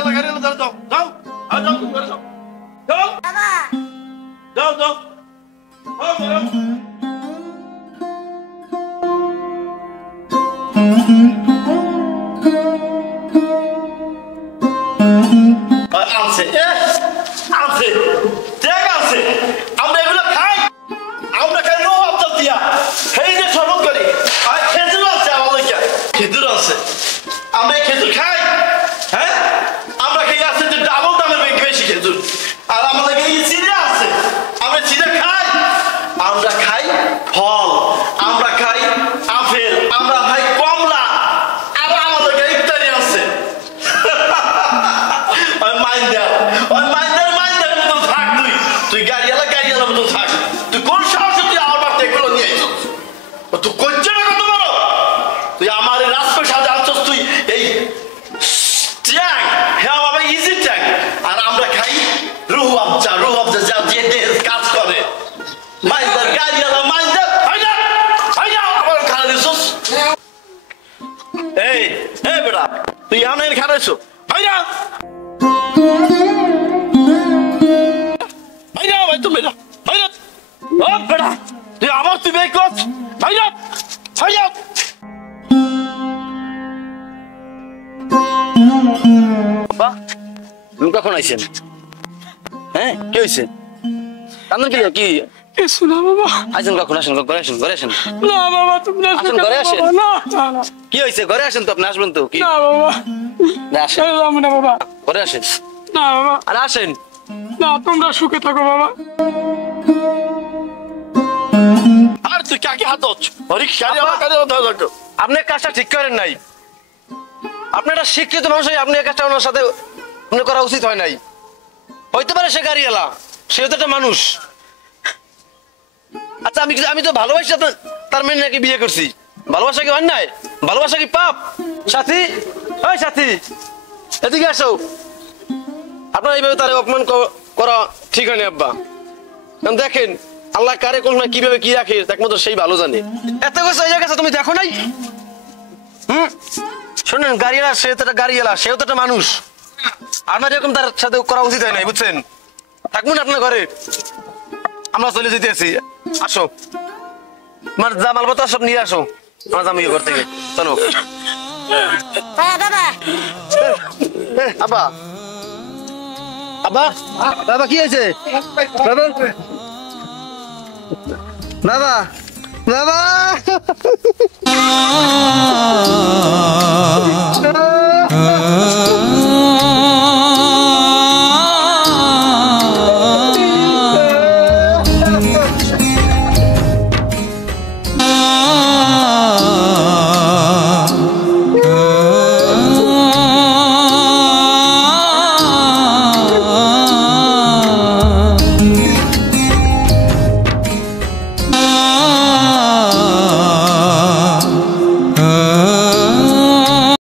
তো গাড়ি এলো যাও যাও যাও আর যাও তুমি যাও যাও যাও যাও আছে আছে দেখ আছে আমরা এগুলো খাই আমরা খাই নো আবদার দিয়া এই যে শরবত করি আর খেজুর আছে আমাদের খেজুর আছে আমরা খেজুর খাই হ্যাঁ আমরা খাই আছে যে ডাবল দামের বেশি খেজুর আর আমাদের চিড়ে আছে আমরা চিড়ে খাই আমরা খাই ফল আমরা খাই আপেল আমরা খাই কমলা আর আমাদের ইফতারি আছে তুই গাড়িওয়ালা মতো থাক তুই কোন সাহসে তুই আমার বাড়িতে এগুলো নিয়ে আইছ তুই করছে না কত বড় তুই আমার এই রাস্তার সাথে আনছস তুই এই ট্যাঙ্ক হ্যাঁ বাবা ইজি ট্যাঙ্ক আর আমরা খাই রুহ আফজা যা যে কাজ করে মাইন্দার গাড়িওয়ালা মাইন্দার আমার খাওয়া দিছস এই বেটা তুই এখানে খারাইছো ভাই না তুমি আবার তুই বের কর কখন আইছেন হ্যাঁ কি হয়েছে কি শোনা বাবা আসেন কখন আসেন ঘরে আসেন ঘরে আসেন না বাবা তুমি আসেন ঘরে আসেন না কি হয়েছে ঘরে আসেন তো আপনি আসবেন তো কি না বাবা আসেন না বাবা ঘরে আসেন না বাবা আর আসেন না তোমরা সুখে থাকো বাবা আর তুই কাকে হাত আপনি কাজটা ঠিক করেন নাই আপনি একটা শিক্ষিত মানুষ আপনি এই কাজটা ওনার সাথে করা উচিত হয় নাই হইতে পারে সে গাড়িওয়ালা সে তো একটা মানুষ আচ্ছা আমি তো ভালোবাসি তার মেয়ে নাকি বিয়ে করছি ভালোবাসা কি অন্যায় ভালোবাসা কি পাপ সাথী ওই সাথী এদিকে আসো আপনার এইভাবে তার অপমান করা ঠিক হয়নি আব্বা দেখেন আল্লাহ কারে কোন কিভাবে কি রাখে একমাত্র সেই ভালো জানে এত কিছু হয়ে গেছে তুমি দেখো নাই শোনেন গাড়িওয়ালা সে তো একটা গাড়িওয়ালা সেও তো একটা মানুষ আপনার এরকম তার সাথে করা উচিত হয় নাই বুঝছেন থাকবেন আপনার ঘরে আমরা চলে যেতে আছি আসো তোমার যা মালপত্র সব নিয়ে আসো আমার জামাই ঘর থেকে চলো আব্বা আব্বা বাবা কি হয়েছে বাবা বাবা